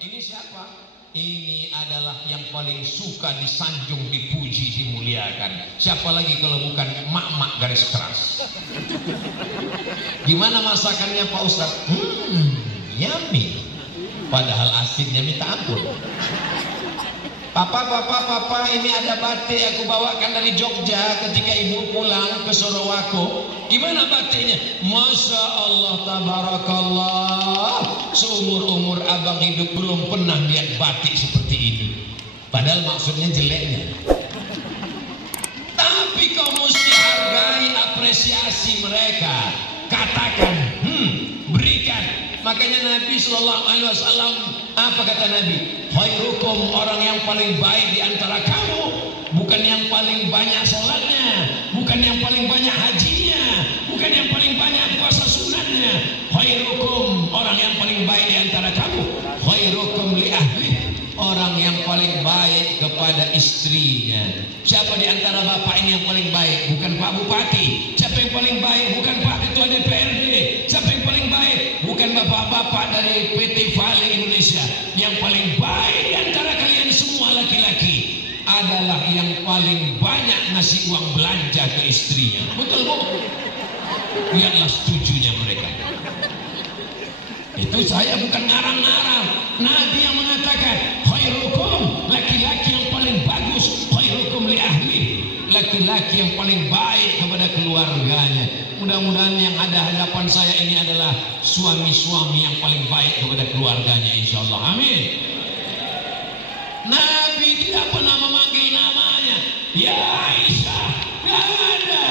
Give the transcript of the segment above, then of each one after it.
ini siapa? Ini adalah yang paling suka disanjung, dipuji, dimuliakan. Siapa lagi kalau bukan mak-mak garis keras. Gimana masakannya Pak Ustaz? Yummy. Padahal asinnya minta ampun. Papa, ini ada batik aku bawakan dari Jogja ketika ibu pulang ke Sorowako. Gimana batiknya? Masya Allah, tabarakallah. Seumur-umur abang hidup belum pernah lihat batik seperti ini. Padahal maksudnya jeleknya. Tapi kau mesti hargai, apresiasi mereka. Katakan, berikan. Makanya Nabi Sallallahu Alaihi Wasallam, apa kata Nabi? Khairukum, orang yang paling baik di antara kamu, bukan yang paling banyak sholatnya, bukan yang paling banyak hajinya, bukan yang paling banyak puasa sunatnya. Khairukum, orang yang paling baik di antara kamu. Khairukum li ahli, orang yang paling baik kepada istrinya. Siapa di antara bapak ini yang paling baik? Bukan Pak Bupati. Siapa yang paling baik? Bukan Pak Ketua DPRD. Siapa yang paling baik? Bukan bapak-bapak dari PT Vale Indonesia. Yang paling baik di antara kalian semua laki-laki adalah yang paling banyak ngasih uang belanja ke istrinya. Betul Bu? Lihatlah setujunya mereka. Itu saya bukan ngarang-ngarang. Nabi yang mengatakan khairukum, laki-laki yang paling bagus, khairukum li ahli, laki-laki yang paling baik kepada keluarganya. Mudah-mudahan yang ada hadapan saya ini adalah suami-suami yang paling baik kepada keluarganya, insyaallah. Amin. Nabi tidak pernah memanggil namanya ya Aisyah, tidak ada.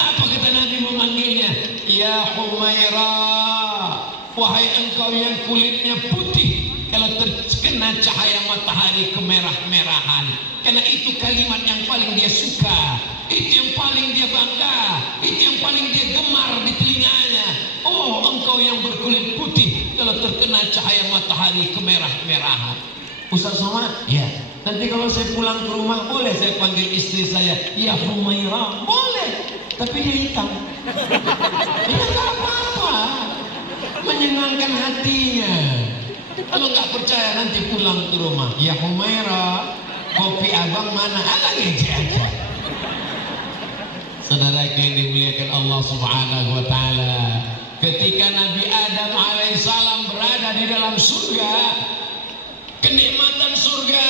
Apa kata Nabi memanggilnya? Ya Humairah, wahai engkau yang kulitnya putih, kalau terkena cahaya matahari kemerah-merahan. Karena itu kalimat yang paling dia suka, itu yang paling dia bangga, itu yang paling dia gemar di telinganya. Oh, engkau yang berkulit putih, kalau terkena cahaya matahari kemerah-merahan. Ustaz Somad, ya. Nanti kalau saya pulang ke rumah, boleh saya panggil istri saya ya Humairah? Boleh, tapi dia hitam. Ya nggak apa-apa, menyenangkan hatinya. Kalau nggak percaya nanti pulang ke rumah, ya Humairah, kopi abang mana? Lagi aja. Saudara yang dimuliakan Allah Subhanahu wa taala, ketika Nabi Adam alaihissalam berada di dalam surga, kenikmatan surga,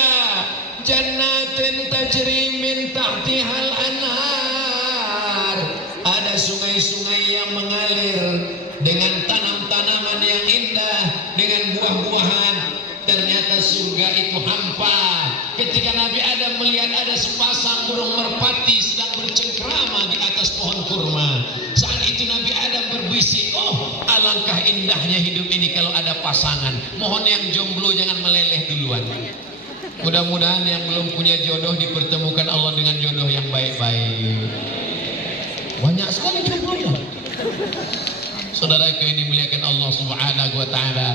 jannatin tajri min tahtihal anhar, ada sungai-sungai yang mengalir dengan tanam-tanaman yang indah, dengan buah-buahan. Ternyata surga itu hampa. Ketika Nabi Adam melihat ada sepasang burung merpati sedang bercengkrama di atas pohon kurma, saat itu Nabi Adam berbisik, oh alangkah indahnya hidup ini kalau ada pasangan. Mohon yang jomblo jangan meleleh duluan. Mudah-mudahan yang belum punya jodoh dipertemukan Allah dengan jodoh yang baik-baik. Banyak sekali jomblonya. Saudara yang dimuliakan Allah Subhanahu wa taala,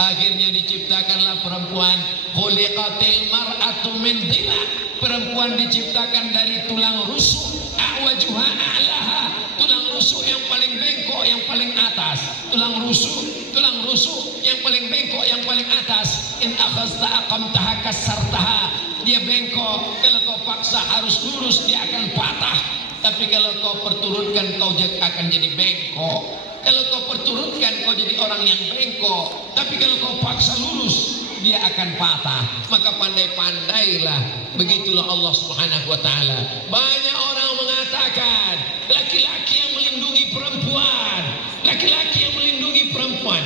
akhirnya diciptakanlah perempuan. Khuliqatil mar'atu min dhila, perempuan diciptakan dari tulang rusuk. A'wajuha a'laha, tulang rusuk yang paling bengkok, yang paling atas. Tulang rusuk yang paling bengkok, yang paling atas. In akhazta aqamtaha kasartaha, dia bengkok, kalau kau paksa harus lurus dia akan patah. Tapi kalau kau perturutkan kau akan jadi bengkok. Kalau kau perturutkan kau jadi orang yang bengkok. Tapi kalau kau paksa lurus dia akan patah. Maka pandai-pandailah. Begitulah Allah Subhanahu wa taala. Banyak orang mengatakan laki-laki yang melindungi perempuan, laki-laki yang melindungi perempuan.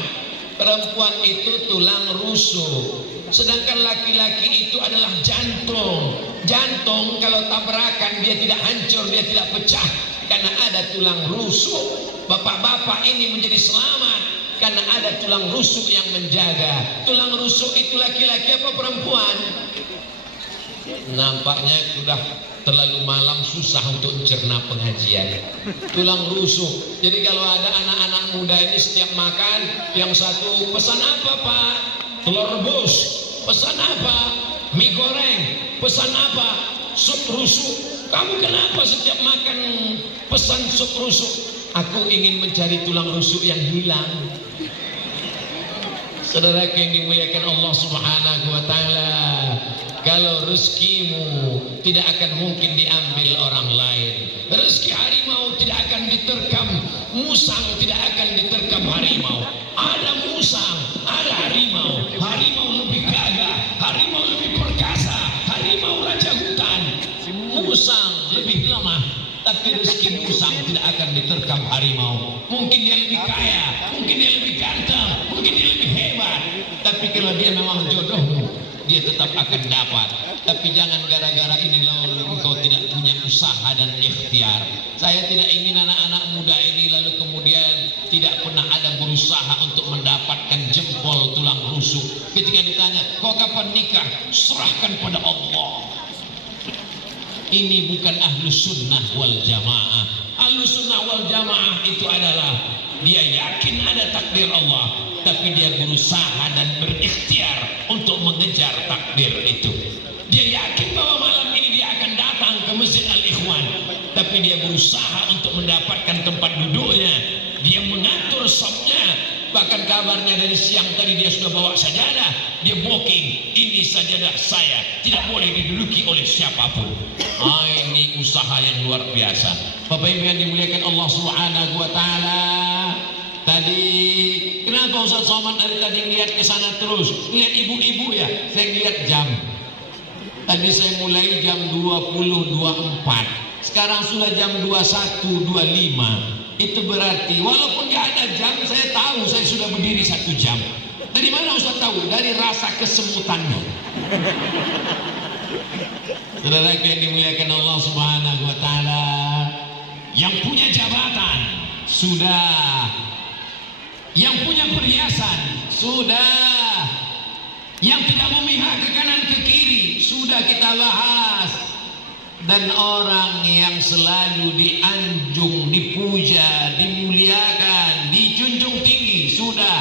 Perempuan itu tulang rusuk, sedangkan laki-laki itu adalah jantung. Jantung kalau tabrakan dia tidak hancur, dia tidak pecah karena ada tulang rusuk. Bapak-bapak ini menjadi selamat karena ada tulang rusuk yang menjaga. Tulang rusuk itu laki-laki apa perempuan? Nampaknya sudah terlalu malam, susah untuk mencerna pengajian. Tulang rusuk. Jadi kalau ada anak-anak muda ini setiap makan, yang satu pesan apa Pak? Telur rebus. Pesan apa? Mie goreng. Pesan apa? Sup rusuk. Kamu kenapa setiap makan pesan sup rusuk? Aku ingin mencari tulang rusuk yang hilang. Saudara yang dimuliakan Allah Subhanahu wa taala, kalau rezekimu tidak akan mungkin diambil orang lain. Rezeki harimau tidak akan diterkam musang, tidak akan diterkam harimau. Ada musang, ada harimau. Harimau lebih gagah, harimau lebih perkasa, harimau raja hutan. Musang lebih lemah, tapi rezeki musang tidak akan diterkam harimau. Mungkin dia lebih kaya, mungkin dia lebih ganteng, mungkin dia lebih hebat, tapi kalau dia memang jodohmu, dia tetap akan dapat. Tapi jangan gara-gara ini lalu engkau tidak punya usaha dan ikhtiar. Saya tidak ingin anak-anak muda ini lalu kemudian tidak pernah ada berusaha untuk mendapatkan jempol tulang rusuk. Ketika ditanya, kau kapan nikah? Serahkan pada Allah. Ini bukan ahlus sunnah wal jamaah. Ahlus sunnah wal jamaah itu adalah dia yakin ada takdir Allah, tapi dia berusaha dan berikhtiar untuk mengejar takdir itu. Dia yakin bahwa malam ini dia akan datang ke Masjid Al-Ikhwan, tapi dia berusaha untuk mendapatkan tempat duduknya. Dia mengatur shopnya. Bahkan kabarnya dari siang tadi dia sudah bawa sajadah, dia booking, ini sajadah saya, tidak boleh diduduki oleh siapapun. Ini usaha yang luar biasa. Bapak Ibu yang dimuliakan Allah Subhanahu wa taala. Tadi kenapa Ustaz Somad dari tadi lihat ke sana terus? Lihat ibu-ibu ya. Saya lihat jam. Tadi saya mulai jam 20.24. Sekarang sudah jam 21.25. Itu berarti walaupun gak ada jam, saya tahu saya sudah berdiri 1 jam. Dari mana Ustaz tahu? Dari rasa kesemutannya. Saudara yang dimuliakan Allah Subhanahu wa taala, yang punya jabatan sudah, yang punya perhiasan sudah, yang tidak memihak ke kanan ke kiri sudah kita bahas, dan orang yang selalu dianjung, dipuja, dimuliakan, dijunjung tinggi sudah.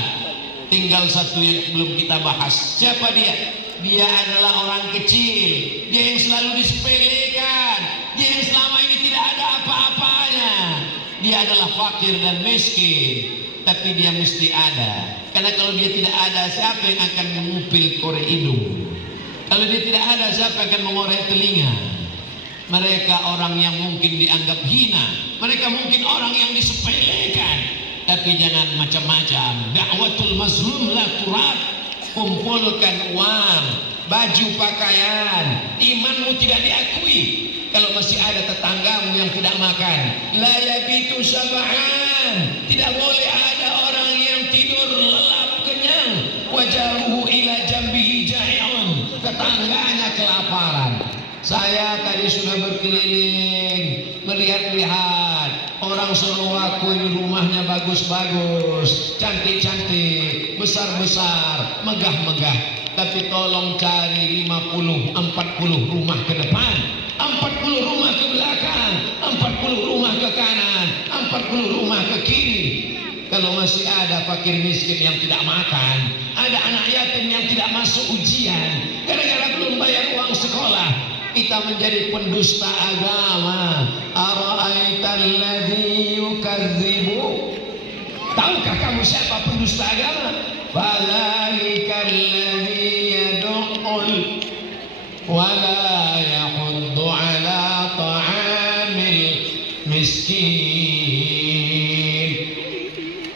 Tinggal satu yang belum kita bahas. Siapa dia? Dia adalah orang kecil, dia yang selalu disepelekan, dia yang selama ini tidak ada apa-apanya. Dia adalah fakir dan miskin, tapi dia mesti ada. Karena kalau dia tidak ada, siapa yang akan mengupil korek hidung? Kalau dia tidak ada, siapa yang akan mengorek telinga? Mereka orang yang mungkin dianggap hina, mereka mungkin orang yang disepelekan. Tapi jangan macam-macam. Da'watul mazlum la turab. Kumpulkan uang, baju, pakaian, imanmu tidak diakui kalau masih ada tetanggamu yang tidak makan. La yabitu syab'an. Tidak boleh ada orang yang tidur lelap kenyang. Wajaruhu ila jambihi ja'i'un. Tetangganya kelaparan. Saya tadi sudah berkeliling, melihat-lihat orang Solowaku ini rumahnya bagus-bagus, cantik-cantik, besar-besar, megah-megah. Tapi tolong cari 50, 40 rumah ke depan, 40 rumah ke belakang, 40 rumah ke kanan, 40 rumah ke kiri. Kalau masih ada fakir miskin yang tidak makan, ada anak yatim yang tidak masuk ujian gara-gara belum bayar uang sekolah, kita menjadi pendusta agama. Ara'aital ladzi yukadzibu. Tahukah kamu siapa pendusta agama? Fadzalikal ladzi yad'ul wa la yahuddu ala ta'amil miskin.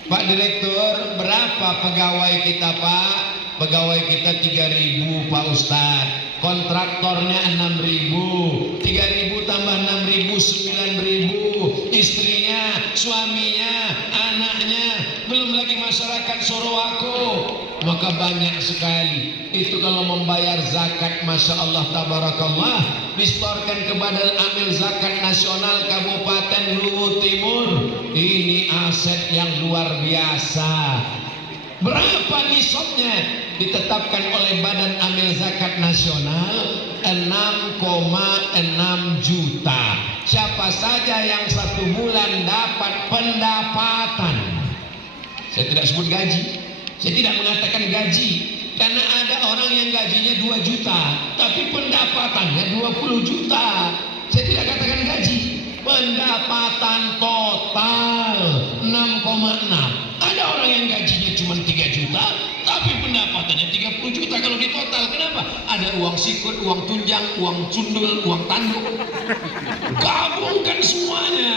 Pak Direktur, berapa pegawai kita Pak? Pegawai kita 3.000 Pak Ustadz. Kontraktornya 6.000, 3.000 tambah 6.000, 9.000. Istrinya, suaminya, anaknya, belum lagi masyarakat Sorowako. Maka banyak sekali. Itu kalau membayar zakat, Masya Allah tabarakallah, distorkan ke Badan Amil Zakat Nasional Kabupaten Luwu Timur. Ini aset yang luar biasa. Berapa nisabnya? Ditetapkan oleh Badan Amil Zakat Nasional 6,6 juta. Siapa saja yang 1 bulan dapat pendapatan, saya tidak sebut gaji, saya tidak mengatakan gaji, karena ada orang yang gajinya 2 juta tapi pendapatannya 20 juta. Saya tidak katakan gaji, pendapatan total 6,6. Ada orang yang gajinya cuma 3 juta tapi pendapatannya 30 juta kalau di total. Kenapa? Ada uang sikut, uang tunjang, uang cundul, uang tanduk. Gabungkan semuanya.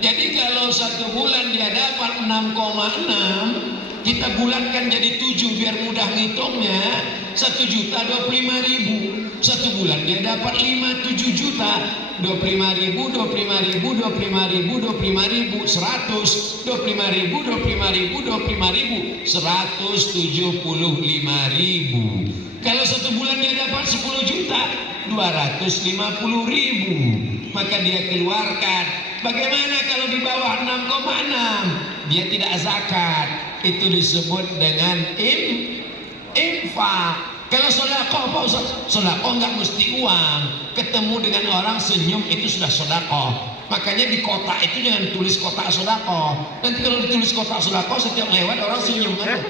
Jadi kalau 1 bulan dia dapat 6,6, kita bulatkan jadi 7 biar mudah ngitungnya. 1.025.000. 1 bulan dia dapat 5-7 juta. 25.000, 25.000, 25.000, 25.000, 100, 25.000, 25.000, 25.000, 175.000. Kalau 1 bulan dia dapat 10 juta, 250.000. Maka dia keluarkan. Bagaimana kalau di bawah 6,6? Dia tidak zakat. Itu disebut dengan infak. Kalau sedekah Pak Ustaz, sedekah nggak mesti uang. Ketemu dengan orang senyum itu sudah sedekah. Makanya di kotak itu jangan tulis kotak sedekah. Nanti kalau ditulis kotak sedekah setiap lewat orang senyum kan.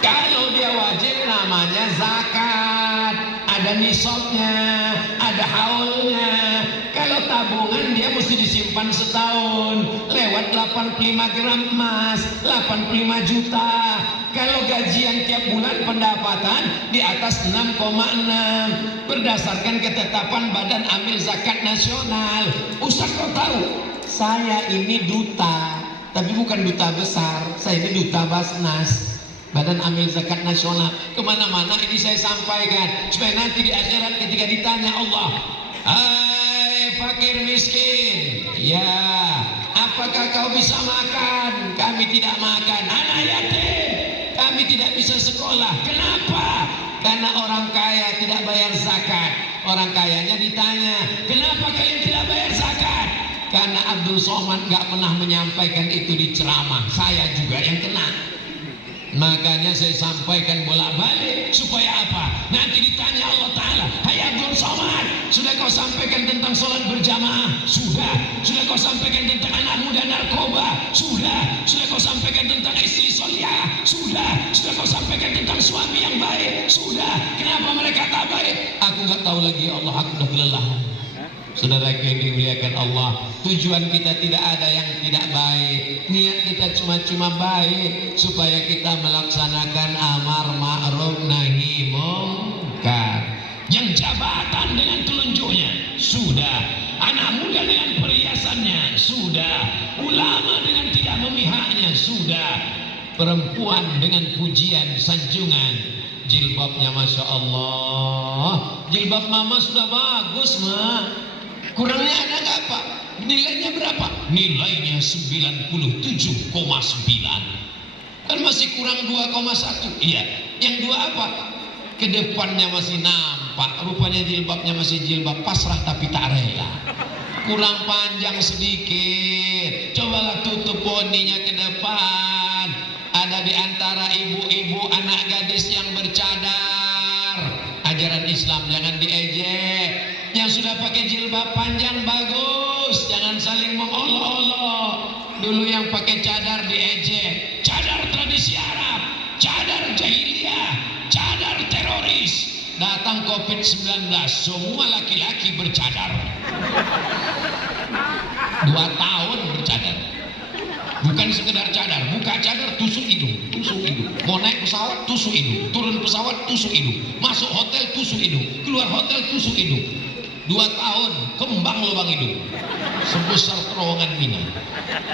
Kalau dia wajib namanya zakat, ada nisabnya, ada haulnya. Kalau tabungan dia mesti disimpan setahun, lewat 85 gram emas, 85 juta. Kalau gajian tiap bulan pendapatan di atas 6,6 berdasarkan ketetapan Badan Amil Zakat Nasional. Ustaz kau tahu? Saya ini duta, tapi bukan duta besar. Saya ini duta Basnas, Badan Amil Zakat Nasional. Kemana-mana ini saya sampaikan supaya nanti di akhirat ketika ditanya Allah, hai fakir miskin, ya apakah kau bisa makan? Kami tidak makan. Anak yatim, kami tidak bisa sekolah. Kenapa? Karena orang kaya tidak bayar zakat. Orang kayanya ditanya, kenapa kalian tidak bayar zakat? Karena Abdul Somad gak pernah menyampaikan itu di ceramah. Saya juga yang kena. Makanya saya sampaikan bolak-balik supaya apa? Nanti ditanya Allah Ta'ala, hai Abdul Somad, sudah kau sampaikan tentang sholat berjamaah? Sudah. Sudah kau sampaikan tentang anak muda narkoba? Sudah. Sudah kau sampaikan tentang istri soliah? Sudah. Sudah kau sampaikan tentang suami yang baik? Sudah. Kenapa mereka tak baik? Aku nggak tahu lagi ya Allah, aku udah kelelahan. Saudara yang dimuliakan Allah, tujuan kita tidak ada yang tidak baik. Niat kita cuma baik supaya kita melaksanakan amar ma'ruf nahi munkar. Yang jabatan dengan telunjuknya sudah, anak muda dengan perhiasannya sudah, ulama dengan tidak memihaknya sudah, perempuan dengan pujian sanjungan. Jilbabnya Masya Allah, jilbab mama sudah bagus ma. Kurangnya ada nggak Pak? Nilainya berapa? Nilainya 97,9. Kan masih kurang 2,1. Iya. Yang 2 apa? Kedepannya masih nampak. Rupanya jilbabnya masih jilbab pasrah tapi tak rela. Kurang panjang sedikit. Cobalah tutup poninya ke depan. Ada di antara ibu-ibu anak gadis yang bercadar. Ajaran Islam jangan diejek. Yang sudah pakai jilbab panjang bagus, jangan saling mengolok-olok. Dulu yang pakai cadar diejek, cadar tradisi Arab, cadar jahiliyah, cadar teroris. Datang COVID-19, semua laki-laki bercadar. 2 tahun bercadar. Bukan sekedar cadar, buka cadar tusuk hidung, mau naik pesawat tusuk hidung, turun pesawat tusuk hidung, masuk hotel tusuk hidung, keluar hotel tusuk hidung. 2 tahun kembang lubang hidung sebesar terowongan Mina.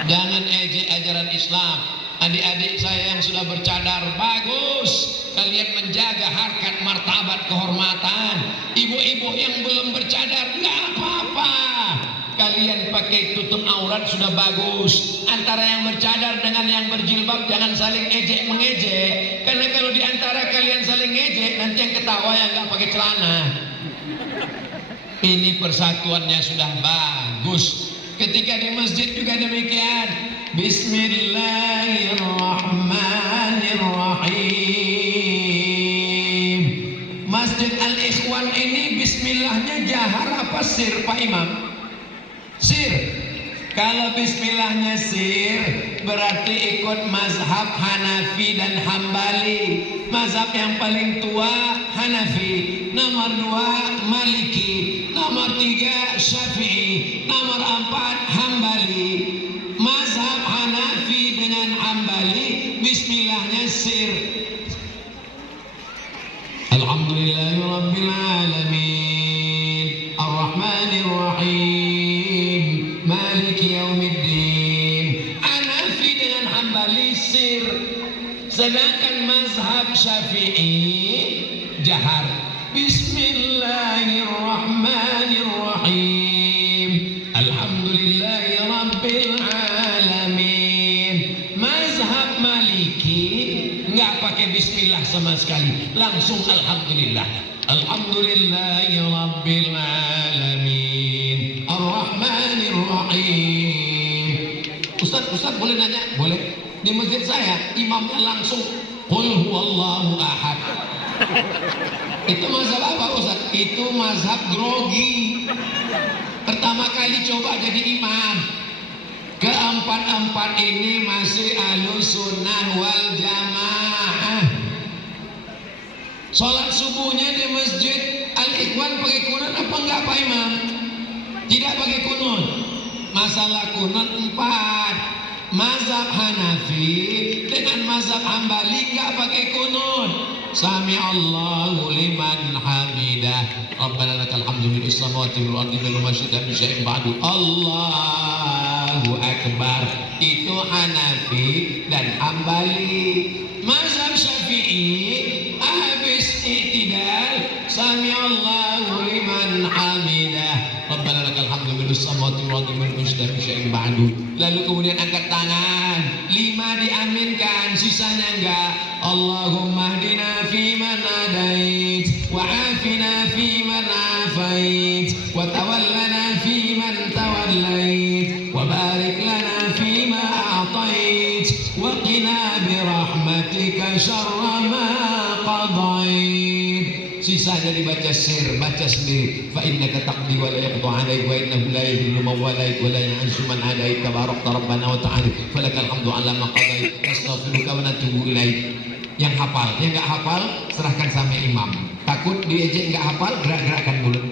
Jangan ejek ajaran Islam. Adik-adik saya yang sudah bercadar, bagus kalian menjaga harkat martabat kehormatan. Ibu-ibu yang belum bercadar nggak apa-apa, kalian pakai tutup aurat sudah bagus. Antara yang bercadar dengan yang berjilbab jangan saling ejek mengejek, karena kalau diantara kalian saling ejek nanti yang ketawa yang nggak pakai celana. Ini persatuannya sudah bagus. Ketika di masjid juga demikian. Bismillahirrahmanirrahim. Masjid Al-Ikhwan ini bismillahnya jahar apa sir Pak Imam? Sir. Kalau bismillahnya sir berarti ikut mazhab Hanafi dan Hambali. Mazhab yang paling tua Hanafi, nomor 2 Maliki, nomor 3 Syafi'i, nomor 4 Hambali. Mazhab Hanafi dengan Hambali bismillahnya sir. Alhamdulillahirabbil alamin, arrahmanir rahim, maliki yaumiddin. Hanafi dengan Hambali sir. Sedangkan mazhab Syafi'i jahar. Bismillahirrahmanirrahim, alhamdulillahirabbil alamin. Mazhab Maliki nggak pakai bismillah sama sekali, langsung alhamdulillah. Alhamdulillahirabbil alamin, arrahmanirrahim. Ustaz boleh nanya? Boleh. Di masjid saya imamnya langsung qul huwallahu ahad. Itu mazhab apa Ustaz? Itu mazhab grogi. Pertama kali coba jadi imam. Keempat-empat ini masih ahlus sunnah wal jamaah. Sholat subuhnya di masjid Al-Ikhwan pakai kunut apa enggak Pak Imam? Tidak pakai kunut. Masalah kunut 4. Mazhab Hanafi dengan mazhab Hambali enggak pakai kunut. Sami Allahu liman hamidah. Rabbana lakal hamdu bil samawati wal ardi wa ma syi'ta min syai'in ba'du. Allahu akbar. Itu Hanafi dan Hambali. Mazhab Syafi'i habis i'tidal sami Allahu liman hamidah. Rabbana lakal hamdu bil samawati wal ardi wa ma syi'ta min syai'in ba'du. Lalu kemudian angkat tangan, 5 diaminkan, sisanya enggak. Allahumma hdina fiman hadait, wa afina fiman afait, wa tawallana fiman tawallait, wa barik lana fima a'tait, wa qina birahmatika syarra ma qadait. Sisanya dibaca sir, baca sendiri. Fa innaka taqdi wa la yaqdu 'alaik wa innahu la yadhillu man walait wa la yu'izzu man hadait tabarakta rabbana wa ta'ala falakal hamdu 'ala ma qadait nastaghfiruka wa natubu ilaik. Yang hafal, yang enggak hafal serahkan sama imam. Takut diejek enggak hafal, gerak-gerakkan mulut.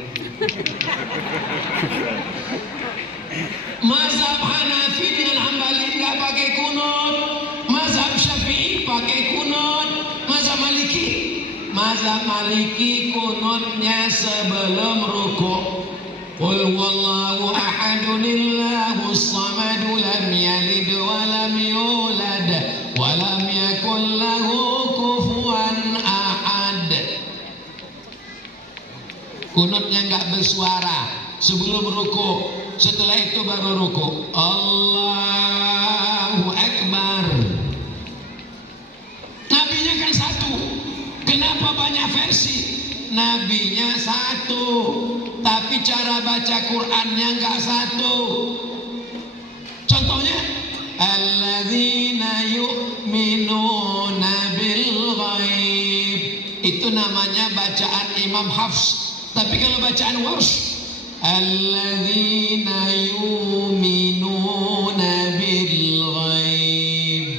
Mazhab Hanafi dengan Hambali enggak pakai kunut. Mazhab Syafi'i pakai kunut. Mazhab Maliki kunutnya sebelum rukuk. Qul huwallahu ahadun illahus samad lam yalid wa lam yulad wa lam yakul lahu kufuwan ahad. Kunutnya enggak bersuara sebelum rukuk. Setelah itu baru rukuk. Allahu akbar. Nabinya kan satu. Kenapa banyak versi? Nabinya satu, tapi cara baca Qur'annya enggak satu. Contohnya, alladzina yu'minuna bil ghaib. Itu namanya bacaan Imam Hafs. Tapi kalau bacaan Warsh, alladzina yu'minuna bil ghaib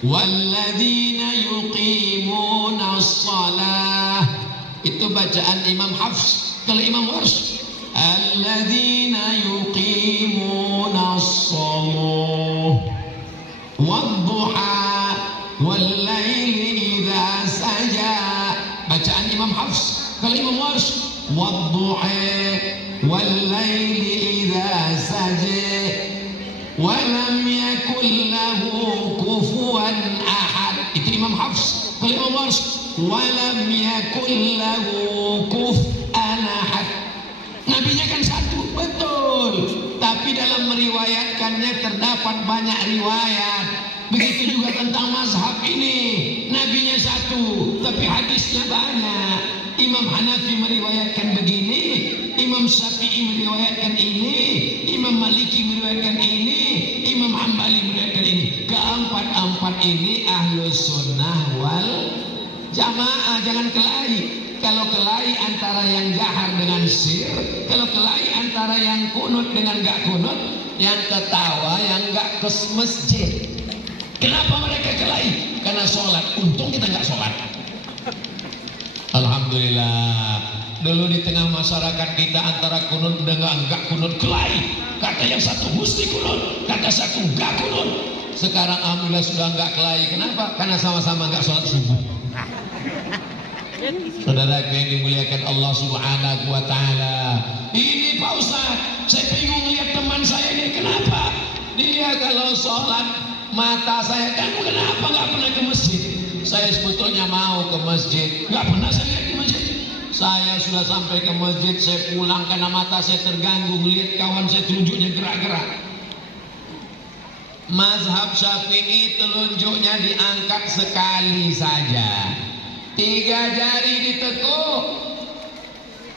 walladzina yuqimuna shalah. Itu bacaan Imam Hafs. Kalau Imam Warsh, alladzina yuqimuna shalah wadduha wallaili idza saja. Bacaan Imam Hafs. Kalau Imam Warsh, wadduha wallaili idza saja walam yakul lahu kufuwan ahad. Itu Imam Hafs. Kalau Imam Warsh, walam yakul lahu kufuwan ahad. Nabinya kan satu, betul, tapi dalam meriwayatkannya terdapat banyak riwayat. Begitu juga tentang mazhab ini, nabinya satu tapi hadisnya banyak. Imam Hanafi meriwayatkan begini, Imam Syafi'i meriwayatkan ini, Imam Maliki meriwayatkan ini, Imam Hambali meriwayatkan ini. Keempat-empat ini ahlus sunnah wal jamaah. Jangan kelahi. Kalau kelahi antara yang jahar dengan sir, kalau kelahi antara yang kunut dengan gak kunut, yang ketawa yang gak ke masjid. Kenapa mereka kelahi? Karena sholat. Untung kita gak sholat. Alhamdulillah. Dulu di tengah masyarakat kita antara kunut dengan enggak kunut kelahi. Kata yang satu mesti kunut, kata satu enggak kunut. Sekarang alhamdulillah sudah enggak kelahi. Kenapa? Karena sama-sama enggak sholat subuh. Saudara yang dimuliakan Allah Subhanahu wa taala. Ini Pak Ustaz, saya bingung lihat teman saya ini, kenapa? Dia kalau sholat mata saya, kamu kenapa nggak pernah ke masjid? Saya sebetulnya mau ke masjid, nggak pernah saya lihat ke masjid. Saya sudah sampai ke masjid, saya pulang karena mata saya terganggu melihat kawan saya telunjuknya gerak-gerak. Mazhab Syafi'i telunjuknya diangkat sekali saja. 3 jari ditekuk,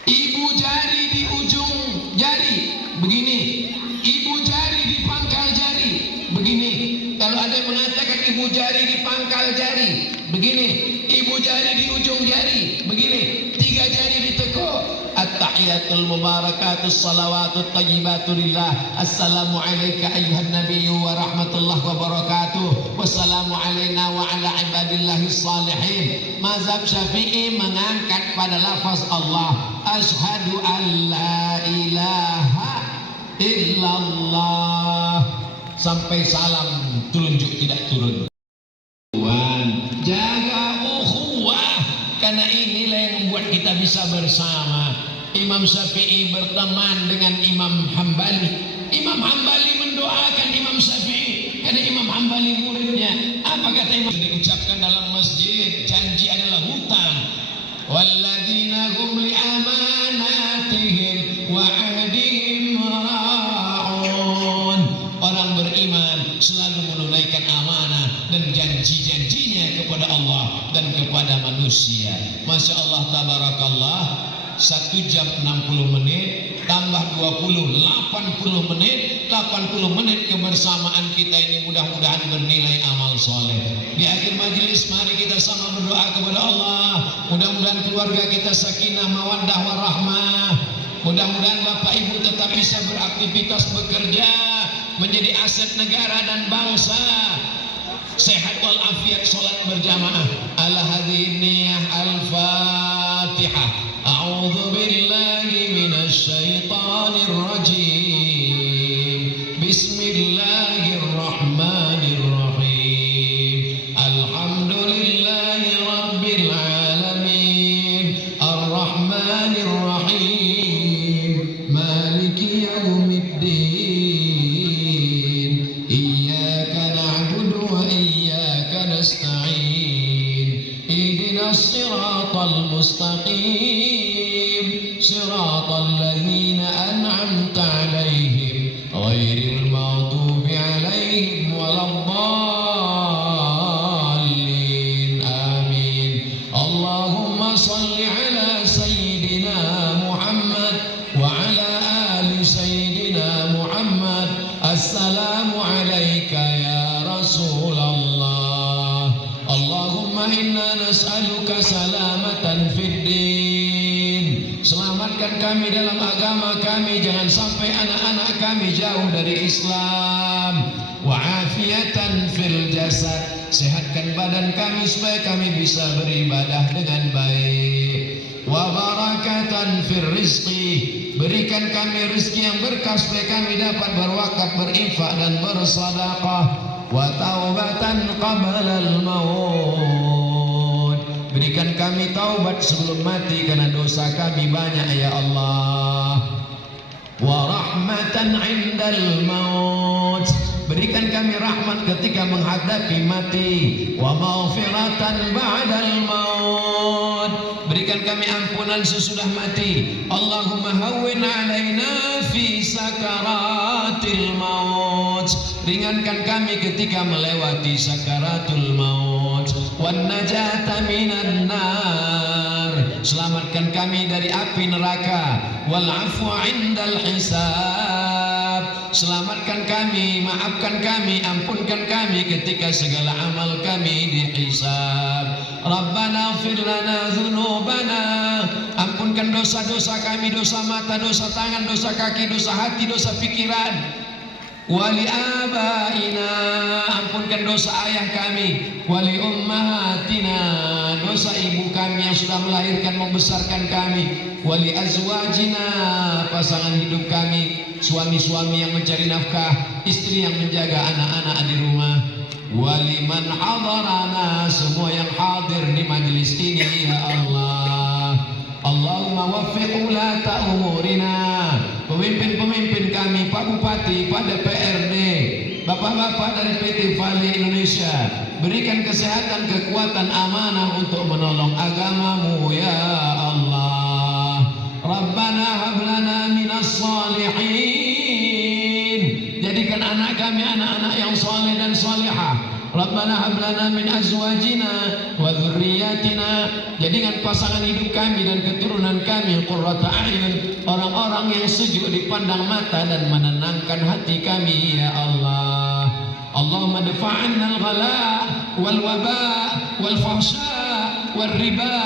ibu jari di ujung jari, begini. Ibu jari di pangkal jari, begini. Kalau ada yang mengatakan ibu jari di pangkal jari, begini. Ibu jari di ujung jari, begini. 3 jari ditekuk. At-tahiyatul mubarakatus salawatut tayyibatu lillah. Assalamu alayka ayyuhan nabiyyu wa rahmatullahi wa barakatuh. Wassalamu alayna wa ala ibadillahis salihin. Mazhab Syafi'i mengangkat pada lafaz Allah, asyhadu an la ilaha illallah, sampai salam telunjuk tidak turun. Jaga ukhuwah, karena inilah yang membuat kita bisa bersama. Imam Syafi'i berteman dengan Imam Hambali. Imam Hambali mendoakan Imam Syafi'i karena Imam Hambali muridnya. Apa kata Imam? Diucapkan dalam masjid, janji adalah hutang. Walladzina hum li amanatihim wa ahdihim ra'un. Orang beriman selalu menunaikan amanah dan janji-janjinya kepada Allah dan kepada manusia. Masya Allah, tabarakallah. 1 jam 60 menit tambah 20, 80 menit. 80 menit kebersamaan kita ini mudah-mudahan bernilai amal soleh. Di akhir majelis mari kita sama berdoa kepada Allah, mudah-mudahan keluarga kita sakinah mawaddah warahmah. Mudah-mudahan Bapak Ibu tetap bisa beraktivitas bekerja, menjadi aset negara dan bangsa. Sehat walafiat, sholat berjamaah. Ala hadhihi niyah al-Fatihah. A'udzu billahi minasy syaithanir rajim. Bismillahirrahmanirrahim. Alhamdulillahi rabbil alamin. Ar-Rahmanir Rahim. Maliki yaumiddin. Iyyaka na'budu wa iyyaka nasta'in. Ihdinas siratal mustaqim. صراط الذين أنعمت عليهم غير المغضوب عليهم ولا الضالين آمين. اللهم صل على سيدنا محمد وعلى آل سيدنا محمد. السلام عليك يا رسول الله. اللهم إنا نسألك سلامة في الدين. Selamatkan kami dalam agama kami, jangan sampai anak-anak kami jauh dari Islam. Wa'afiatan fil jasad, sehatkan badan kami supaya kami bisa beribadah dengan baik. Wa barakatan fil rizqi, berikan kami rezeki yang berkah supaya kami dapat berwakaf, berinfak dan bersedekah. Wa taubatan qabla al-maut, berikan kami taubat sebelum mati karena dosa kami banyak ya Allah. Wa rahmatan 'indal maut, berikan kami rahmat ketika menghadapi mati. Wa maghfiratan ba'dal maut, berikan kami ampunan sesudah mati. Allahumma hawwin 'alaina fi sakaratil maut, ringankan kami ketika melewati sakaratul maut. Wan najata minan nar, selamatkan kami dari api neraka. Wal afwa 'indal hisab, selamatkan kami, maafkan kami, ampunkan kami ketika segala amal kami dihisab. Rabbana ighfir lana dzunubana, ampunkan dosa-dosa kami, dosa mata, dosa tangan, dosa kaki, dosa hati, dosa pikiran. Wali abaina, ampunkan dosa ayah kami. Wali ummahatina, dosa ibu kami yang sudah melahirkan membesarkan kami. Wali azwajina, pasangan hidup kami. suami-suami yang mencari nafkah, istri yang menjaga anak-anak di rumah. Waliman hadarana, semua yang hadir di majlis ini ya Allah. Allahumma waffiq ulata umurina, pemimpin-pemimpin kami, Pak Bupati, Pak DPRD, Bapak-bapak dari PT Vale Indonesia, berikan kesehatan, kekuatan, amanah untuk menolong agamamu ya Allah. Rabbana hablana minas salihin, jadikan anak kami anak-anak yang soleh dan solehah. Rabbana hablana min azwajina wa dzurriyyatina, jadikan pasangan hidup kami dan keturunan kami qurrata a'yun, orang-orang yang sejuk dipandang mata dan menenangkan hati kami ya Allah. Allahumma dafa'anna al-ghala wal waba wal fahsya wal riba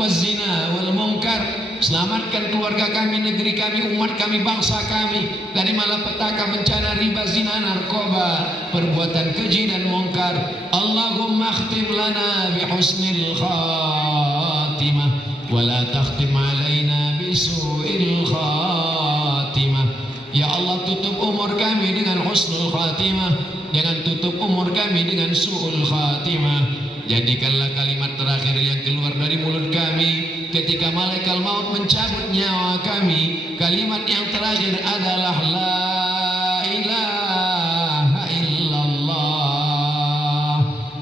wal zina wal munkar. Selamatkan keluarga kami, negeri kami, umat kami, bangsa kami dari malapetaka, bencana, riba, zina, narkoba, perbuatan keji dan mungkar. Allahumma akhtim lana bi husnil khatimah wa la takhtim alaina bi su'il khatimah. Ya Allah, tutup umur kami dengan husnul khatimah, jangan tutup umur kami dengan su'ul khatimah. Jadikanlah kalimat terakhir yang keluar dari mulut kami ketika malaikat maut mencabut nyawa kami, kalimat yang terakhir adalah la ilaha illallah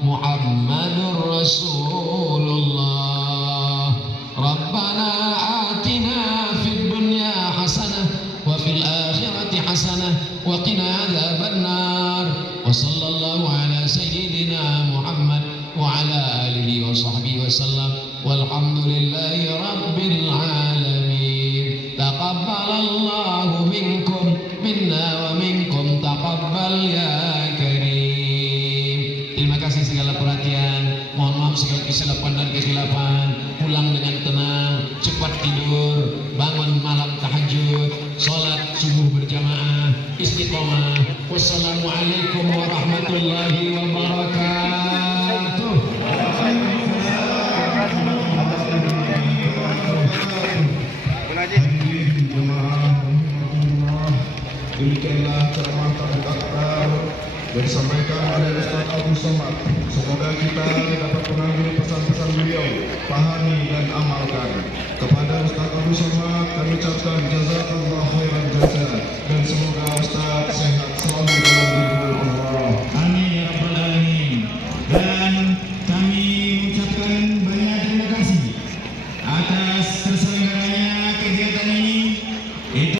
Muhammadur Rasulullah. Rabbana atina fid dunya hasanah wa fil akhirati hasanah wa qina adzabannar. Wa sallallahu ala sayyidina Muhammad wa ala alihi wa sahbihi wasallam, walhamdulillahi rabbil alamin. Taqabbalallahu minkum minna wa minkum taqabbal ya karim. Terima kasih segala perhatian, mohon maaf segala kesilapan dan kehilafan. Pulang dengan tenang, cepat tidur, bangun malam tahajud, salat subuh berjamaah, istiqomah. Wassalamualaikum warahmatullahi wabarakatuh. Demikianlah ceramah tablik akbar yang disampaikan oleh Ustaz Abu Somad. Semoga kita dapat mengambil pesan-pesan beliau, pahami dan amalkan. Kepada Ustaz Abu Somad kami ucapkan jazakallah khairan jazaa, dan semoga Ustaz sehat selalu dalam lindungan Allah. Amin ya rabbal alamin. Dan kami mengucapkan banyak terima kasih atas terselenggaranya kegiatan ini.